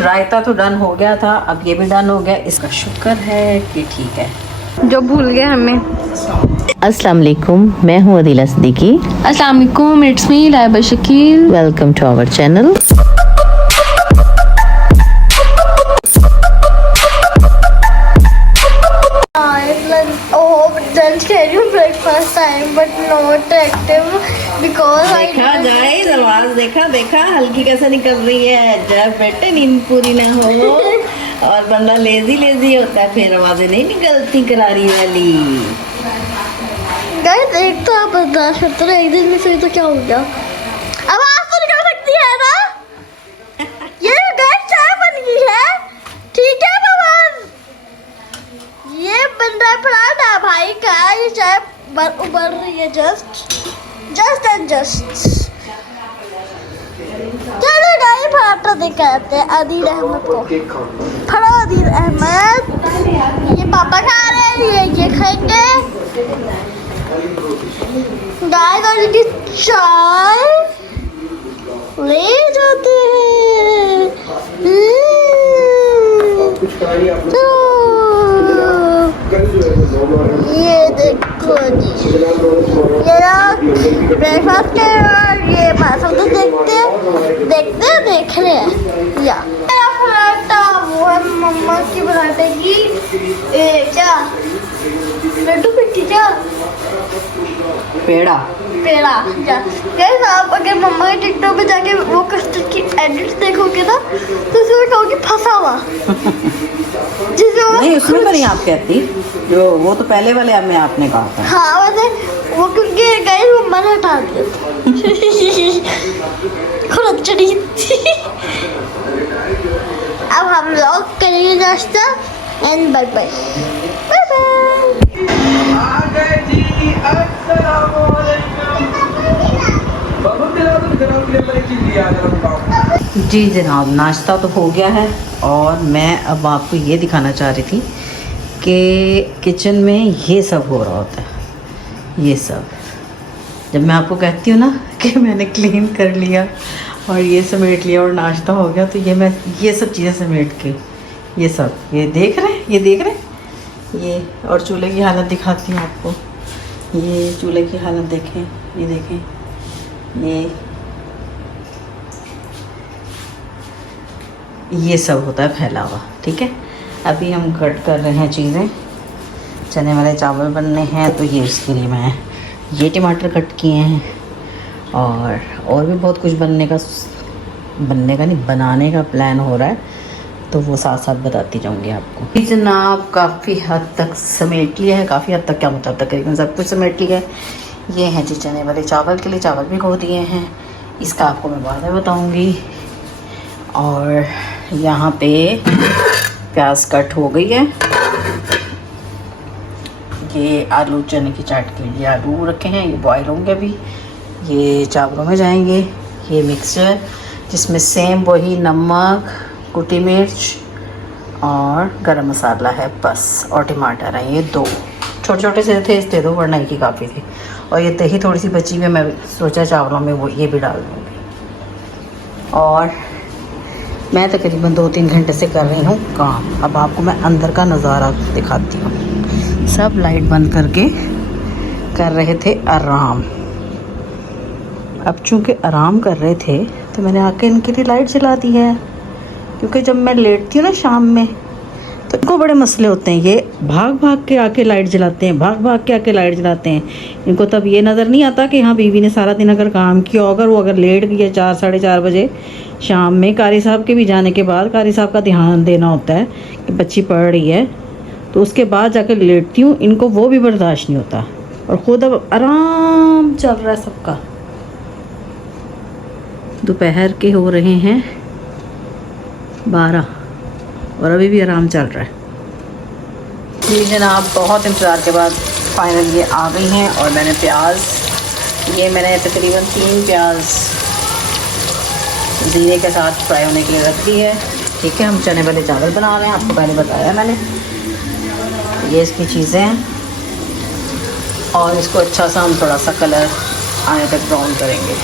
रायता तो डन हो गया था, अब ये भी डन हो गया। इसका शुक्र है कि ठीक है। जो भूल गए हमें। अस्सलाम वालेकुम, मैं हूँ अदीला सिद्दीकी। अस्सलाम वालेकुम, it's me Laiba Shakeel. Welcome to our channel. breakfast time but not active because देखा गाइस, आवाज देखा हल्की कैसे निकल रही है। जब बेटे नींद पूरी ना हो और बंदा लेजी होता है फिर आवाजें नहीं निकलती करारी वाली। गाइस एक तो आप बर्दाश्त करते रहो, एक दिन में सोई तो क्या हो गया। आवाज तो निकल सकती है ना। ये गाइस चाय बन गई है, ठीक है भगवान। ये बन रहा है पराठा भाई का। ये चाय उबल रही है जस्ट एंड जस्ट। चलो गाइस पराठा देख आते हैं अदील अहमद को। फड़ो अदील अहमद, ये पापा खा रहे हैं, ये खाएंगे गाइस। और इनकी चाय ले जाते हैं। ये देखो जी, ये ब्रेकफास्ट के और ये सब तो देख रहे हैं। या पराठा वो है मम्मा की पराठे की क्या लड्डू पिट्ठी क्या पेड़ा गाइस। आप अगर मम्मा के टिकटॉक पे जाके वो कस्टर्ड की एडिट्स देखोगे ना तो उसमें कहोगे फंसा हुआ। नहीं उसमें तो नहीं आप कहती, जो वो तो पहले वाले में आपने कहा था। हाँ वैसे वो क्योंकि गाइस वो मन हटा दिया खुद चढ़ी। अब हम लोग करेंगे नाश्ता एंड बाय बाय। जी जनाब, नाश्ता तो हो गया है और मैं अब आपको ये दिखाना चाह रही थी कि किचन में ये सब हो रहा होता है। ये सब जब मैं आपको कहती हूँ ना कि मैंने क्लीन कर लिया और ये समेट लिया और नाश्ता हो गया, तो ये सब चीज़ें समेट के ये देख रहे हैं ये। और चूल्हे की हालत दिखाती हूँ आपको। ये चूल्हे की हालत देखें, ये देखें, ये सब होता है फैला हुआ। ठीक है, अभी हम कट कर रहे हैं चीज़ें। चने वाले चावल बनने हैं तो ये उसके लिए मैं ये टमाटर कट किए हैं और भी बहुत कुछ बनाने का प्लान हो रहा है, तो वो साथ साथ बताती जाऊंगी आपको। जनाब काफ़ी हद तक समेट लिया है, काफ़ी हद तक क्या मतलब तकरीबन सब कुछ समेट लिया है। ये हैं जी चने वाले चावल के लिए, चावल भिगो दिए हैं, इसका आपको मैं बाद में बताऊंगी। और यहाँ पे प्याज कट हो गई है। ये आलू चने की चाट के लिए आलू रखे हैं, ये बॉयल होंगे अभी, ये चावलों में जाएंगे। ये मिक्सचर जिसमें सेम वही नमक, कुटी मिर्च और गरम मसाला है बस, और टमाटर है। ये 2 छोटे से थे, इस दे दो वरना की काफ़ी थी। और ये दही थोड़ी सी बची हुई है, मैं सोचा चावलों में वो ये भी डाल दूँगी। और मैं तकरीबन 2-3 घंटे से कर रही हूँ काम। अब आपको मैं अंदर का नज़ारा दिखाती हूँ। सब लाइट बंद करके कर रहे थे आराम। अब चूँकि आराम कर रहे थे तो मैंने आके इनके लिए लाइट जला दी है, क्योंकि जब मैं लेटती हूँ ना शाम में तो इनको बड़े मसले होते हैं। ये भाग के आके लाइट जलाते हैं, इनको तब ये नज़र नहीं आता कि हाँ बीवी ने सारा दिन अगर काम किया, अगर लेट गई है 4-4:30 बजे शाम में, कारी साहब के भी जाने के बाद कारी साहब का ध्यान देना होता है कि बच्ची पढ़ रही है, तो उसके बाद जाकर लेटती हूँ। इनको वो भी बर्दाश्त नहीं होता और ख़ुद अब आराम चल रहा है सबका। दोपहर के हो रहे हैं 12 और अभी भी आराम चल रहा है। जी जनाब, बहुत इंतज़ार के बाद फाइनल ये आ गई हैं। और मैंने मैंने तकरीबन 3 प्याज ज़ीरे के साथ फ्राई होने के लिए रख दी है। ठीक है, हम चने वाले चावल बना रहे हैं, आपको पहले बताया मैंने। ये इसकी चीज़ें हैं और इसको अच्छा सा हम थोड़ा सा कलर आने तक ब्राउन करेंगे।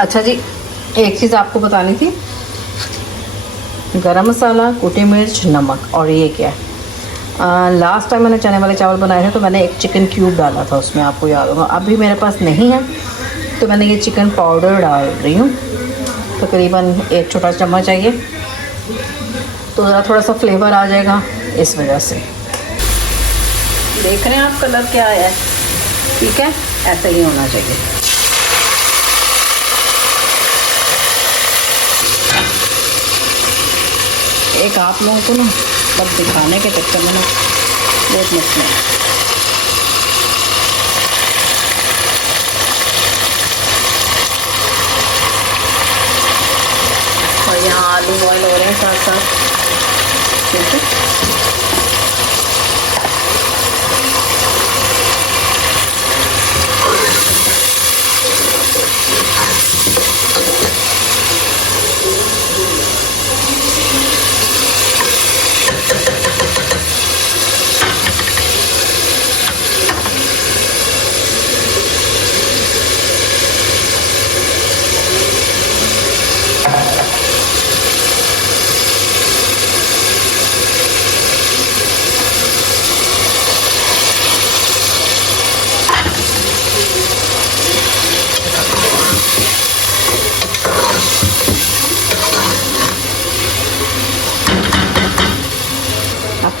अच्छा जी, एक चीज़ आपको बतानी थी गरम मसाला, कुटी मिर्च, नमक। और ये क्या है, लास्ट टाइम मैंने चने वाले चावल बनाए थे तो मैंने एक चिकन क्यूब डाला था उसमें, आपको याद होगा। अभी मेरे पास नहीं है तो मैंने ये चिकन पाउडर डाल रही हूँ, तकरीबन 1 छोटा चम्मच चाहिए, तो ज़रा थोड़ा सा फ्लेवर आ जाएगा इस वजह से। देख रहे हैं आप कलर क्या आया है, ठीक है, ऐसा ही होना चाहिए। एक आप लोगों को ना सब दिखाने के चक्कर में ना बहुत मसला है। और यहाँ आलू बॉयल हो रहे हैं साथ साथ, ठीक है।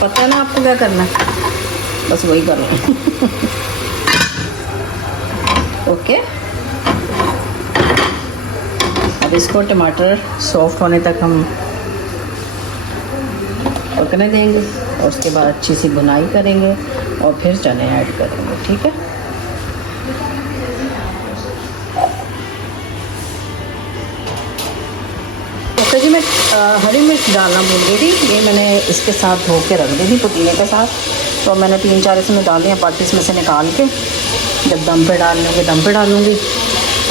पता है ना आपको क्या करना है, बस वही करो। ओके, अब इसको टमाटर सॉफ्ट होने तक हम पकने देंगे और उसके बाद अच्छी सी बुनाई करेंगे और फिर चने ऐड करेंगे, ठीक है। ओके जी, मैं हरी मिर्च डालना भूल गई थी, ये मैंने इसके साथ धो के रख दी थी पुदीने के साथ, तो मैंने 3-4 इसमें डाल दिया, बाकी इसमें से निकाल के जब दम पे डालूँगी दम पे डालूँगी।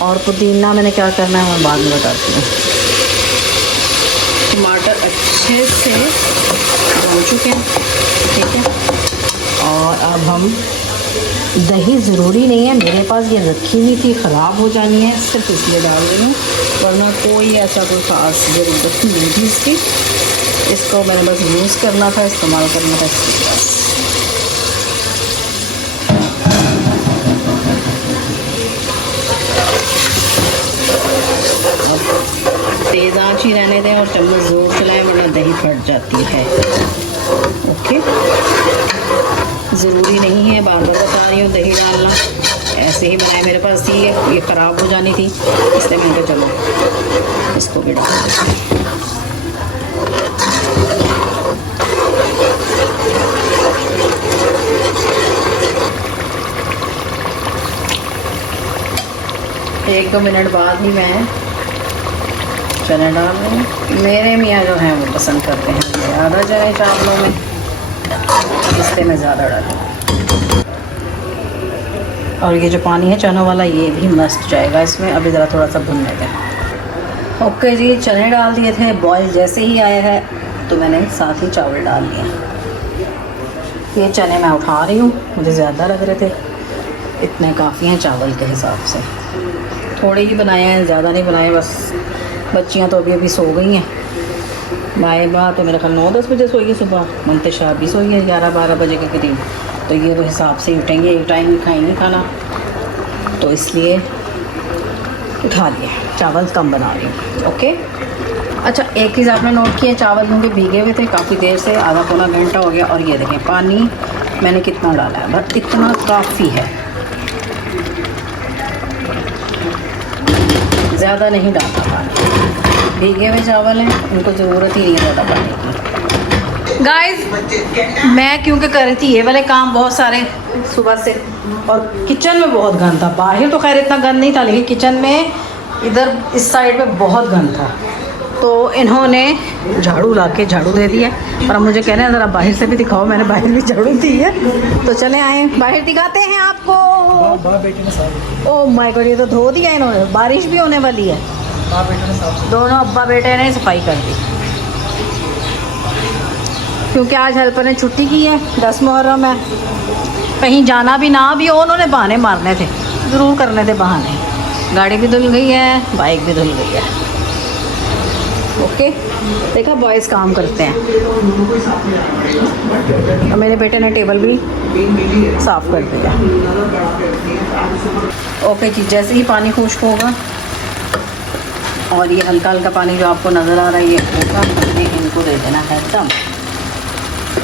और पुदीना मैंने क्या करना है मैं बाद में बताती हूँ। टमाटर अच्छे से भून चुके हैं, ठीक है। और अब हम दही ज़रूरी नहीं है, मेरे पास ये रखी हुई थी, ख़राब हो जानी है, सिर्फ इसलिए डाल रही हूँ, वरना कोई ऐसा कोई ख़ास ज़रूरत नहीं थी इसकी। इसको मैंने बस यूज़ करना था, इस्तेमाल करना था इसके पास। तेज़ आँच ही रहने दें और चम्मच ज़ोर चलाएं, वरना दही फट जाती है। ओके, ज़रूरी नहीं है, बार बार बता रही हूँ दही डालना, ऐसे ही बनाए, मेरे पास थी ये ख़राब हो जानी थी, इसलिए मैंने कहा चलो इसको भी डाल दें। एक 2 मिनट बाद ही मैं चने डाल रही हूँ। मेरे मियाँ जो हैं वो पसंद करते हैं ज़्यादा चने चावलों में, इसलिए मैं ज़्यादा डालूँ। और ये जो पानी है चनों वाला ये भी मस्त जाएगा इसमें, अभी ज़रा थोड़ा सा भुनने दें। ओके जी, चने डाल दिए थे, बॉयल जैसे ही आया है तो मैंने साथ ही चावल डाल दिया। ये चने मैं उठा रही हूँ, मुझे ज़्यादा लग रहे थे, इतने काफ़ी हैं चावल के हिसाब से, थोड़े ही बनाए हैं, ज़्यादा नहीं बनाए। बस बच्चियाँ तो अभी सो गई हैं, माए बाँ तो मेरा ख्याल 9-10 बजे सोएगी सुबह, मंतशा भी सोई है 11-12 बजे के करीब, तो ये तो हिसाब से उठेंगे, एक टाइम ही खाएंगे खाना, तो इसलिए उठा लिया। चावल कम बना रही हूँ। ओके, अच्छा एक चीज़ आपने नोट किया, चावल क्योंकि भीगे हुए थे काफ़ी देर से, आधा पौना घंटा हो गया, और ये देखें पानी मैंने कितना डाला है, बस इतना काफ़ी है, ज़्यादा नहीं डालना पानी। भीगे हुए चावल हैं, उनको ज़रूरत ही नहीं है ज़्यादा पानी की। गाइस, मैं क्योंकि कर रही थी ये वाले काम बहुत सारे सुबह से, और किचन में बहुत गंद था, बाहर तो खैर इतना गंद नहीं था, लेकिन किचन में इधर इस साइड पे बहुत गंद था, तो इन्होंने झाड़ू ला के झाड़ू दे दिया, और अब मुझे कह रहे हैं ज़रा बाहर से भी दिखाओ, मैंने बाहर भी झाड़ू दी है, तो चले आए बाहर दिखाते हैं आपको। ओह माय गॉड, ये तो धो दिया इन्होंने, बारिश भी होने वाली है। दोनों अब्बा बेटे ने सफाई कर दी, क्योंकि आज हेल्पर ने छुट्टी की है, 10 मुहर्रम है, कहीं जाना भी ना भी हो, उन्होंने बहाने मारने थे, ज़रूर करने थे बहाने। गाड़ी भी धुल गई है, बाइक भी धुल गई है। ओके, देखा बॉयज़ काम करते हैं। और मेरे बेटे ने टेबल भी साफ़ कर दिया। ओके जी, जैसे ही पानी खुश्क होगा और ये हल्का हल्का पानी जो आपको नज़र आ रहा है ये होगा, हमने इनको दे देना है दम।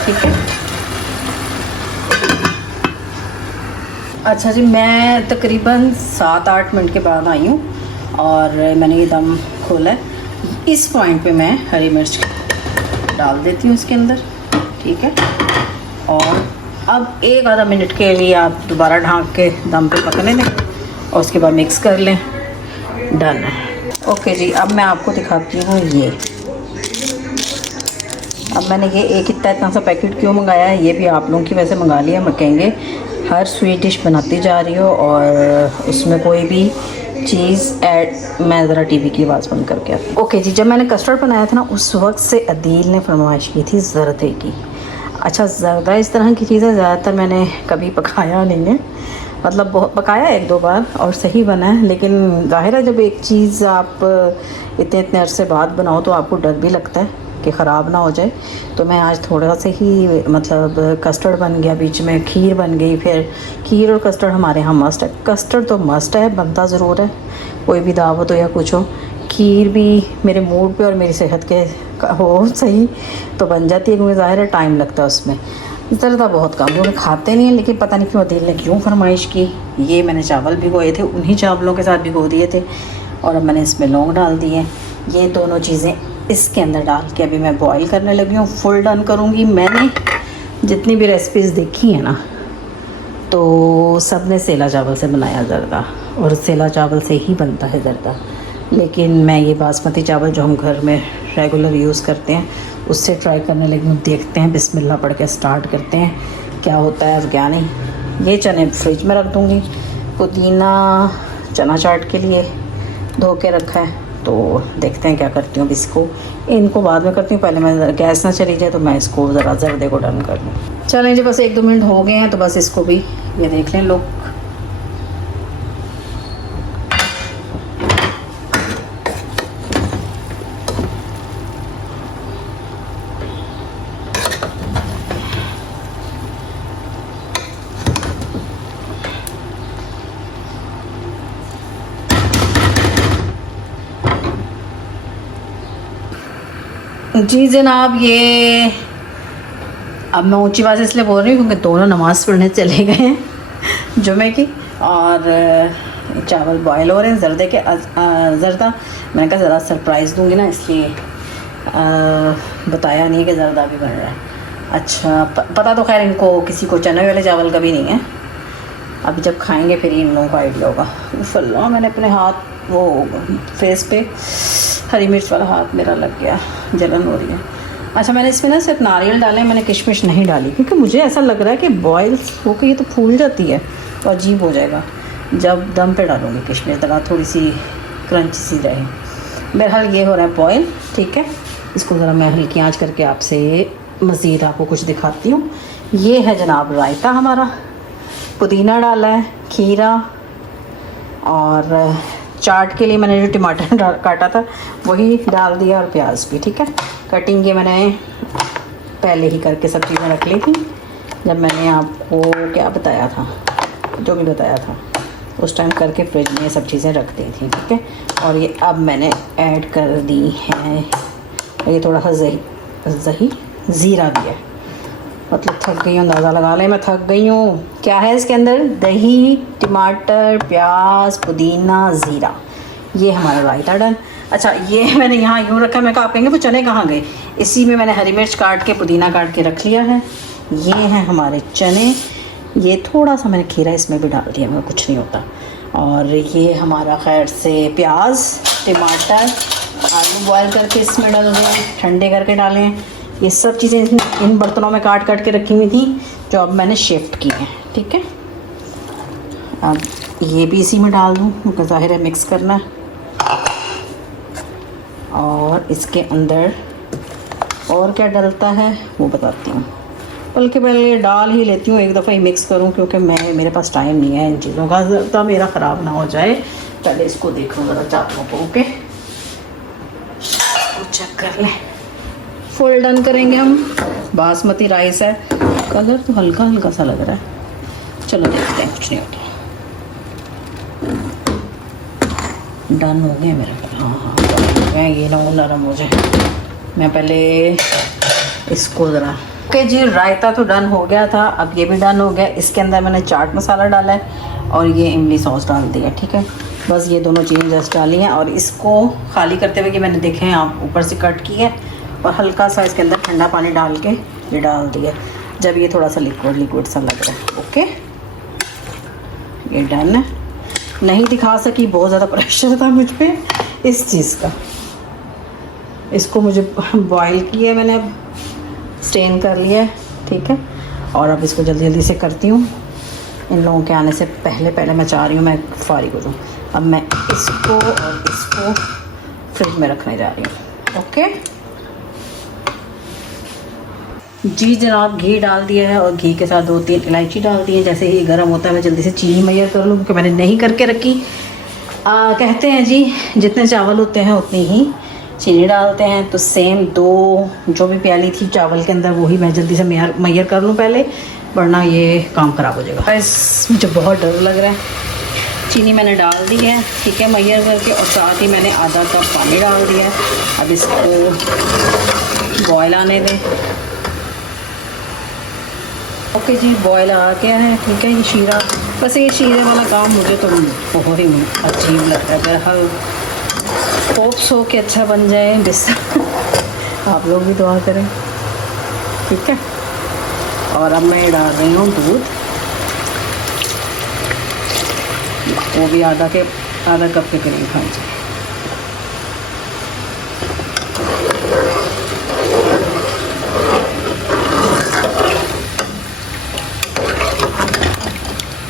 ठीक है। अच्छा जी, मैं तकरीबन 7-8 मिनट के बाद आई हूँ और मैंने ये दम खोला है। इस पॉइंट पे मैं हरी मिर्च डाल देती हूँ इसके अंदर। ठीक है। और अब 1-आधा मिनट के लिए आप दोबारा ढाँक के दम पे पकने दें और उसके बाद मिक्स कर लें। डन है। ओके जी, अब मैं आपको दिखाती हूँ ये। अब मैंने ये एक इतना सा पैकेट क्यों मंगाया है, ये भी आप लोगों की वजह से मंगा लिया। मैं कहेंगे हर स्वीट डिश बनाती जा रही हो और उसमें कोई भी चीज़ ऐड। मैं ज़रा टीवी की आवाज़ बंद करके आती हूँ। ओके जी, जब मैंने कस्टर्ड बनाया था ना, उस वक्त से अदील ने फरमाइश की थी ज़रदे की। अच्छा, ज़रदा इस तरह की चीज़ें ज़्यादातर मैंने कभी पकाया नहीं है, मतलब बहुत पकाया 1-2 बार और सही बना है। लेकिन ज़ाहिर है जब एक चीज़ आप इतने अरसे बाद बनाओ तो आपको डर भी लगता है कि ख़राब ना हो जाए। तो मैं आज थोड़ा सा ही, मतलब कस्टर्ड बन गया, बीच में खीर बन गई। फिर खीर और कस्टर्ड हमारे यहाँ मस्ट है। कस्टर्ड तो मस्ट है, बनता ज़रूर है, कोई भी दावत हो या कुछ हो। खीर भी मेरे मूड पे और मेरी सेहत के हो सही तो बन जाती है, क्योंकि ज़ाहिर है टाइम लगता है उसमें। ज़रदा बहुत कम लोग खाते नहीं हैं, लेकिन पता नहीं क्यों दिल ने क्यों फरमाइश की। ये मैंने चावल भिगोए थे, उन्हीं चावलों के साथ भिगो दिए थे और अब मैंने इसमें लौंग डाल दिए। ये दोनों चीज़ें इसके अंदर डाल के अभी मैं बॉईल करने लगी हूँ। फुल डन करूँगी। मैंने जितनी भी रेसिपीज़ देखी हैं ना, तो सब ने सेला चावल से बनाया ज़रदा, और सेला चावल से ही बनता है ज़रदा। लेकिन मैं ये बासमती चावल जो हम घर में रेगुलर यूज़ करते हैं उससे ट्राई करने लगी हूँ। देखते हैं, बिस्मिल्लाह पढ़ के स्टार्ट करते हैं, क्या होता है क्या नहीं। ये चने फ्रिज में रख दूँगी। पुदीना चना चाट के लिए धो के रखा है, तो देखते हैं क्या करती हूँ। इसको इनको बाद में करती हूँ, पहले मैं गैस ना चली जाए तो मैं इसको ज़रा ज़रदे को डन कर लूँ। चलें जी, बस 1-2 मिनट हो गए हैं, तो बस इसको भी ये देख लें लोग। जी जनाब, ये अब मैं ऊंची आवाज़ इसलिए बोल रही हूँ क्योंकि दोनों नमाज़ पढ़ने चले गए हैं जुमे की, और चावल बॉयल हो रहे हैं ज़रदे के। ज़रदा मैंने कहा ज़रा सरप्राइज़ दूँगी ना, इसलिए बताया नहीं कि ज़रदा भी बन रहा है। अच्छा, पता तो खैर इनको किसी को चने वाले चावल का भी नहीं है। अभी जब खाएंगे फिर इन लोगों का आइडिया होगा। फल्ला, मैंने अपने हाथ वो फेस पे हरी मिर्च वाला हाथ मेरा लग गया, जलन हो रही है। अच्छा, मैंने इसमें ना सिर्फ नारियल डाले, मैंने किशमिश नहीं डाली, क्योंकि मुझे ऐसा लग रहा है कि बॉयल होकर ये तो फूल जाती है तो अजीब हो जाएगा। जब दम पे डालूँगी किशमिश तरह थोड़ी सी क्रंची सी रहे। बहरहाल ये हो रहा है बॉयल। ठीक है, इसको ज़रा मैं हल्की आँच करके आपसे मज़ीद आपको कुछ दिखाती हूँ। ये है जनाब रायता हमारा, पुदीना डाला है, खीरा, और चाट के लिए मैंने जो टमाटर काटा था वही डाल दिया, और प्याज भी। ठीक है, कटिंग ये मैंने पहले ही करके सब चीज़ें रख ली थी जब मैंने आपको क्या बताया था, जो भी बताया था उस टाइम करके फ्रिज में सब चीज़ें रख दी थी। ठीक है, और ये अब मैंने ऐड कर दी है, ये थोड़ा सा ज़ही ज़ीरा भी है। मतलब थक गई हूँ, अंदाज़ा लगा लें मैं थक गई हूँ। क्या है इसके अंदर? दही, टमाटर, प्याज, पुदीना, ज़ीरा। ये हमारा रायता डन। अच्छा, ये मैंने यहाँ यूँ रखा है। मैं कहा आप कहेंगे वो चने कहाँ गए? इसी में मैंने हरी मिर्च काट के, पुदीना काट के रख लिया है। ये हैं हमारे चने। ये थोड़ा सा मैंने खीरा इसमें भी डाल दिया, मगर कुछ नहीं होता। और ये हमारा खैर से प्याज, टमाटर, आलू बॉयल करके इसमें डाल दिए, ठंडे करके डाले हैं। ये सब चीज़ें इन बर्तनों में काट काट के रखी हुई थी, जो अब मैंने शिफ्ट की हैं। ठीक है, अब ये भी इसी में डाल दूँ, क्योंकि ज़ाहिर है मिक्स करना है। और इसके अंदर और क्या डलता है वो बताती हूँ, बल्कि पहले डाल ही लेती हूँ, एक दफ़ा ही मिक्स करूँ, क्योंकि मेरे पास टाइम नहीं है इन चीज़ों का, तो मेरा ख़राब ना हो जाए। पहले इसको देखूँ ज़रा चावलों को। ओके, चेक कर लें। फुल डन करेंगे हम। बासमती राइस है, कलर तो हल्का हल्का सा लग रहा है, चलो देखते हैं, कुछ नहीं होता। डन हो गए मेरे, हाँ हाँ डन हो गए। ये ना वो नरम हो जाए। मैं पहले इसको ज़रा, ओके जी, रायता तो डन हो गया था, अब ये भी डन हो गया। इसके अंदर मैंने चाट मसाला डाला है और ये इमली सॉस डाल दी है, ठीक है। बस ये दोनों चीज़ें जस्ट डाली हैं और इसको खाली करते हुए कि मैंने देखे हैं आप ऊपर से कट की है और हल्का सा इसके अंदर ठंडा पानी डाल के ये डाल दिया, जब ये थोड़ा सा लिक्विड लिक्विड सा लग रहा है। ओके, ये डन है। नहीं दिखा सकी, बहुत ज़्यादा प्रेशर था मुझ पे इस चीज़ का। इसको मुझे बॉईल किया मैंने, अब स्टेन कर लिया है, ठीक है। और अब इसको जल्दी जल्दी से करती हूँ, इन लोगों के आने से पहले मैं चाह रही हूँ मैं फारिग हो जाऊँ। अब मैं इसको और इसको फ्रिज में रखने जा रही हूँ। ओके जी जनाब, घी डाल दिया है और घी के साथ 2-3 इलायची डाल दी है। जैसे ही गर्म होता है मैं जल्दी से चीनी मैयर कर लूँ, क्योंकि मैंने नहीं करके रखी। कहते हैं जी जितने चावल होते हैं उतनी ही चीनी डालते हैं, तो सेम 2 जो भी प्याली थी चावल के अंदर वही मैं जल्दी से मैयर कर लूँ पहले, वरना ये काम ख़राब हो जाएगा। बस मुझे बहुत डर लग रहा है। चीनी मैंने डाल दी है, ठीक है, मैयर करके, और साथ ही मैंने आधा कप पानी डाल दिया है। अब इसको बॉयल आने दें। ओके जी, बॉयल आ गया है, ठीक है। ये शीरा, बस ये शीरे वाला काम मुझे तो बहुत ही अजीब लगता है। बहरहाल होप्स हो कि अच्छा बन जाए, बस आप लोग भी दुआ करें, ठीक है। और अब मैं डाल रही हूँ दूध, वो भी आधा कप के करीब। हाँ जी,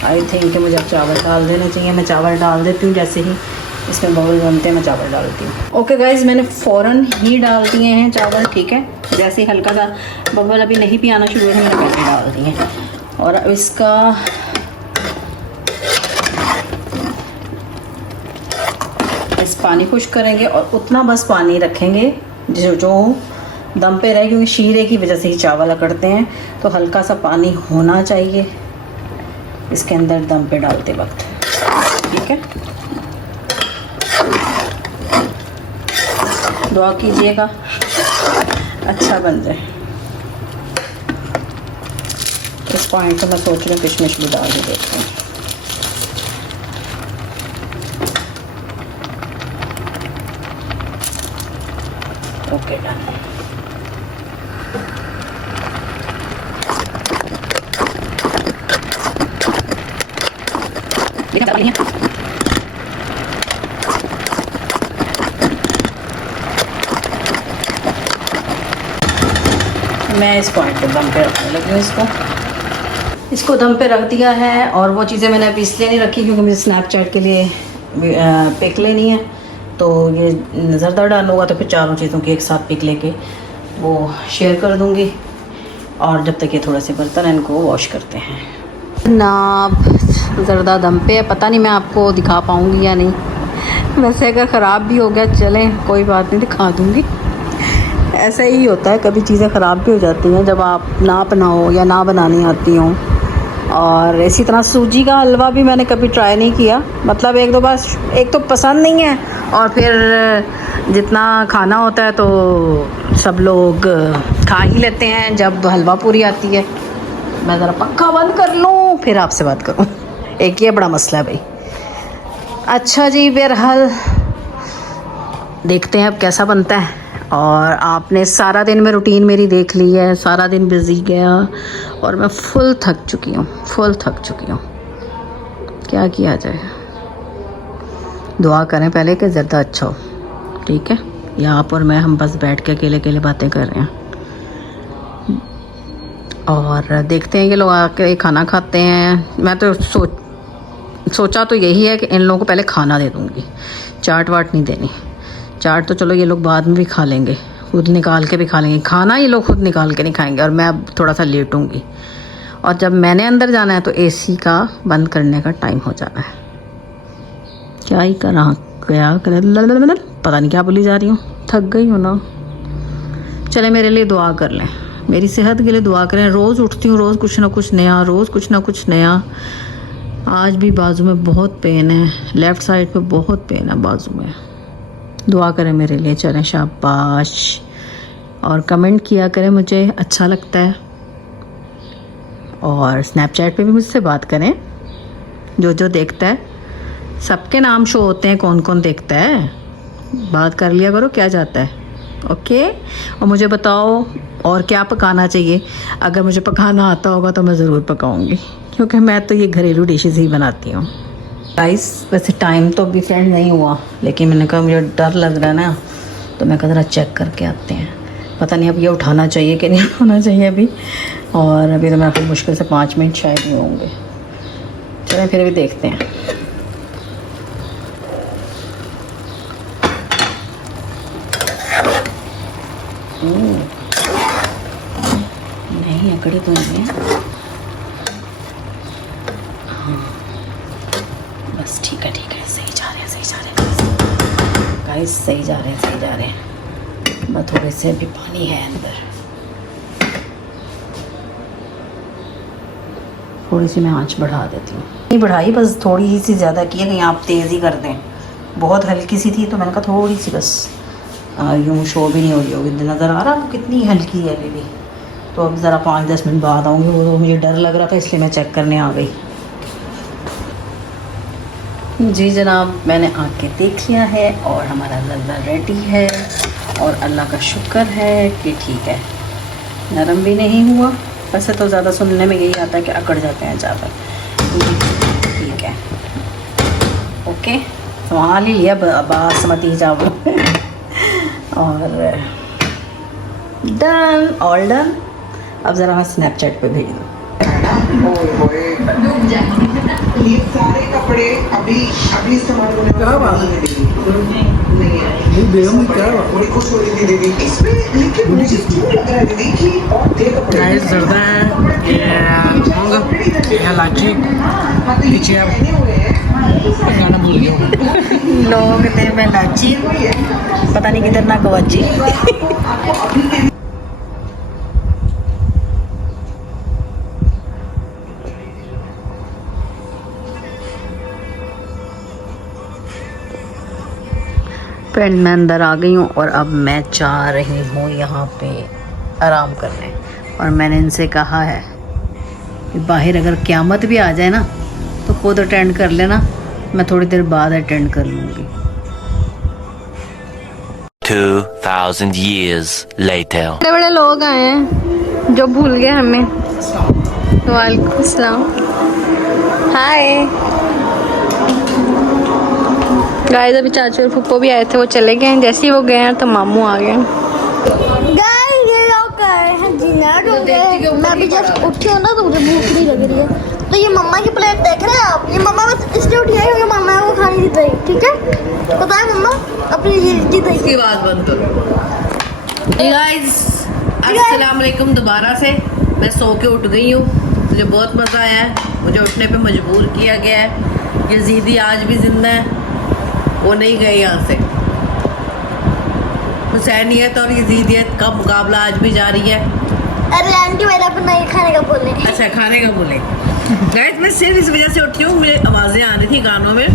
आई थिंक कि मुझे अब चावल डाल देना चाहिए। मैं चावल डाल देती हूँ, जैसे ही इसमें बबल बनते हैं मैं चावल डालती हूँ। ओके गाइज, मैंने फ़ौरन ही डाल दिए हैं चावल, ठीक है। जैसे ही हल्का सा बबल अभी नहीं भी आना शुरू हुआ, मैंने पहले डाल दिए हैं। और अब इसका इस पानी खुश्क करेंगे और उतना बस पानी रखेंगे जो दम पे रहे, क्योंकि शीरे की वजह से ही चावल अकड़ते हैं, तो हल्का सा पानी होना चाहिए इसके अंदर दम पे डालते वक्त, ठीक है। दुआ कीजिएगा अच्छा बन जाए। इस पॉइंट पे मैं सोच रही हूँ किशमिश भी डाल के देखते हैं। Okay done. मैं इस पॉइंट पे दम पे रखने लगी हूँ इसको दम पे रख दिया है। और वो चीज़ें मैंने अभी इसलिए नहीं रखी क्योंकि मुझे स्नैपचैट के लिए पिक लेनी है, तो ये ज़रदा डाल होगा तो फिर चारों चीज़ों की एक साथ पिक लेके वो शेयर कर दूँगी। और जब तक ये थोड़े से बर्तन हैं इनको वॉश करते हैं। नाब ज़रदा दम पे है, पता नहीं मैं आपको दिखा पाऊँगी या नहीं। वैसे अगर ख़राब भी हो गया चलें, कोई बात नहीं, दिखा दूँगी। ऐसा ही होता है, कभी चीज़ें ख़राब भी हो जाती हैं जब आप ना बनाओ या ना बनानी आती हों। और इसी तरह सूजी का हलवा भी मैंने कभी ट्राई नहीं किया, मतलब 1-2 बार, एक तो पसंद नहीं है और फिर जितना खाना होता है तो सब लोग खा ही लेते हैं। जब हलवा पूरी आती है, मैं ज़रा पक्का बंद कर लूँ फिर आपसे बात करूँ, एक ये बड़ा मसला है भाई। अच्छा जी, बहरहाल देखते हैं अब कैसा बनता है। और आपने सारा दिन में रूटीन मेरी देख ली है, सारा दिन बिज़ी गया और मैं फुल थक चुकी हूँ, क्या किया जाए। दुआ करें पहले कि ज़्यादा अच्छा हो, ठीक है। या आप और मैं, हम बस बैठ के अकेले अकेले बातें कर रहे हैं और देखते हैं ये लोग आके खाना खाते हैं। मैं तो सोचा तो यही है कि इन लोगों को पहले खाना दे दूँगी, चाट वाट नहीं देनी। चाट तो चलो ये लोग बाद में भी खा लेंगे, खुद निकाल के भी खा लेंगे, खाना ये लोग खुद निकाल के नहीं खाएंगे। और मैं अब थोड़ा सा लेटूंगी और जब मैंने अंदर जाना है तो एसी का बंद करने का टाइम हो जाना है। क्या कर पता नहीं क्या बोली जा रही हूँ, थक गई हूँ ना। चले मेरे लिए दुआ कर लें, मेरी सेहत के लिए दुआ करें। रोज़ उठती हूँ, रोज़ कुछ ना कुछ नया, रोज़ कुछ ना कुछ नया। आज भी बाजू में बहुत पेन है, लेफ़्ट साइड पे बहुत पेन है बाजू में। दुआ करें मेरे लिए। चलें, शाबाश। और कमेंट किया करें, मुझे अच्छा लगता है। और स्नैपचैट पे भी मुझसे बात करें, जो जो देखता है। सबके नाम शो होते हैं, कौन कौन देखता है। बात कर लिया करो, क्या जाता है। ओके। और मुझे बताओ और क्या पकाना चाहिए। अगर मुझे पकाना आता होगा तो मैं ज़रूर पकाऊंगी, क्योंकि मैं तो ये घरेलू डिशेस ही बनाती हूँ। गाइस, वैसे टाइम तो अभी फ्रेंड नहीं हुआ, लेकिन मैंने कहा मुझे डर लग रहा है ना, तो मैं कहा ज़रा चेक करके आते हैं। पता नहीं अब ये उठाना चाहिए कि नहीं उठाना चाहिए अभी। और अभी तो मैं फिर मुश्किल से 5 मिनट शायद नहीं होंगे। चलें फिर भी देखते हैं। नहीं, अकड़ी तो नहीं है। बस ठीक है, ठीक है। सही जा रहे हैं, सही जा रहे हैं गाइस, सही जा रहे हैं, सही जा रहे हैं। बस थोड़े से भी पानी है अंदर, थोड़ी सी मैं आंच बढ़ा देती हूँ। नहीं बढ़ाई, बस थोड़ी सी ज़्यादा की है, कहीं आप तेज़ ही कर दें। बहुत हल्की सी थी, तो मैंने कहा थोड़ी सी बस, यूँ शो भी नहीं हो रही होगी। नज़र आ रहा आपको कितनी हल्की है अभी भी। तो अब ज़रा 5-10 मिनट बाद आऊँगी। वो मुझे डर लग रहा था, इसलिए मैं चेक करने आ गई। जी जनाब, मैंने आके देख लिया है और हमारा लल्ला रेडी है। और अल्लाह का शुक्र है कि ठीक है, नरम भी नहीं हुआ। वैसे तो ज़्यादा सुनने में यही आता है कि अकड़ जाते हैं ज़्यादा। ठीक है, ओके। संभाल ही लिया बासमती चावल। और डन, ऑल डन। अब ज़रा मैं स्नैपचैट पे भेज दूँ। ये सारे कपड़े अभी इस्तेमाल होने बड़ी खुश हो रही थी दीदी इसमें, लेकिन मुझे क्यों लग रहा है दीदी कि और दे कपड़े इलायची पीछे आप गाना भूल गए लोग थे मैं लाची, पता नहीं किधर ना गवाची। फ्रेंड, मैं अंदर आ गई हूँ और अब मैं जा रही हूँ यहाँ पे आराम करने। और मैंने इनसे कहा है कि बाहर अगर क़यामत भी आ जाए ना तो खुद अटेंड कर लेना, मैं थोड़ी देर बाद अटेंड कर लूँगी। 2000 years later. बड़े बड़े लोग आए हैं जो भूल गए हमें। वालेकुम सलाम। हाय गाइस, अभी चाचू और फूफो भी आए थे, वो चले गए हैं। जैसे ही वो गए हैं तो मामू आ गए। गाइस, ये लोग कर रहे हैं डिनर होंगे। मैं अभी जस्ट उठी हूँ ना, तो मुझे भूख नहीं लग रही है। तो ये मम्मा की प्लेट देख रहे हैं आप, ये मम्मा बस इसलिए उठी आई होगी मम्मा को खाने की दही। ठीक है, बताए मम्मा अपनी ये की दही इसकी बात बंद करो। गाइस, अस्सलाम वालेकुम। दोबारा से मैं सो के उठ गई हूँ। मुझे बहुत मज़ा आया है, मुझे उठने पे मजबूर किया गया है। यजीदी आज भी जिंदा है, वो नहीं गए यहाँ से। हुसैनियत और यजीदियत का मुकाबला आज भी जारी है। अरे आंटी मेरा अपना नहीं खाने का बोले। अच्छा, खाने का बोले। गाइस, मैं सिर्फ इस वजह से उठी हूँ, मुझे आवाज़ें आ रही थी कानों में,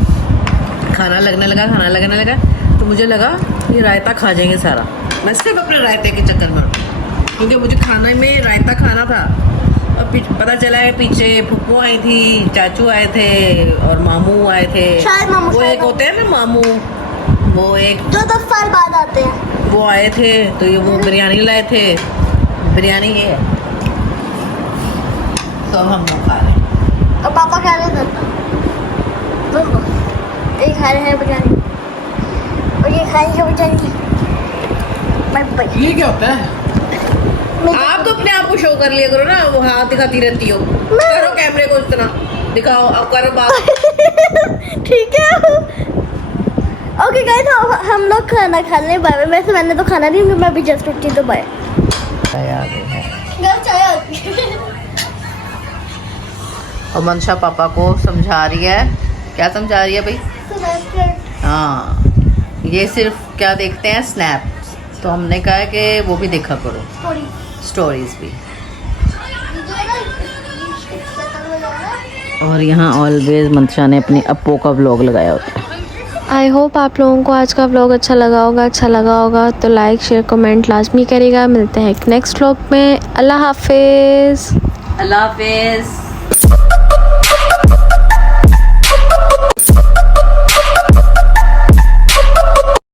खाना लगने लगा, तो मुझे लगा ये रायता खा जाएंगे सारा। मैं सिर्फ अपने रायते के चक्कर में, क्योंकि मुझे खाने में रायता खाना था। और पता चला है पीछे फुप्पो आई थी, चाचू आए थे और मामू आए थे। शायद मामू, वो एक होते हैं ना मामू, वो एक जो 10 साल बाद आते हैं, वो आए थे। तो ये वो बिरयानी लाए थे। बिरयानी ये है, तो अब हम लोग खा रहे हैं। और पापा खा रहे थे, ये खा रहे हैं बिरयानी और ये खाएंगे बिरयानी। ये क्या होता है? आप तो अपने आप को शो कर लिया करो ना, वो हाथ दिखाती रहती हो। करो कैमरे को इस तरह दिखाओ, अब करो बात। ठीक है, ओके गाइस, हम लोग खाना खा लें। बाय। वैसे मैंने तो खाना नहीं, मैं अभी जस्ट उठी, तो बाय। और मंशा पापा को समझा रही है। क्या समझा रही है भाई? हाँ, ये सिर्फ क्या देखते हैं, स्नैप। तो हमने कहा कि वो भी देखा करो, थोड़ी स्टोरीज भी। जो है ना इसका कलर लगाना। और यहाँ ऑलवेज मंत्रा ने अपनी अप्पो का व्लॉग लगाया होता है। आई होप आप लोगों को आज का व्लॉग अच्छा लगा होगा तो लाइक शेयर कमेंट लाजमी करिएगा। मिलते हैं एक नेक्स्ट व्लॉग में। अल्लाह हाफिज़। अल्लाह हाफिज़।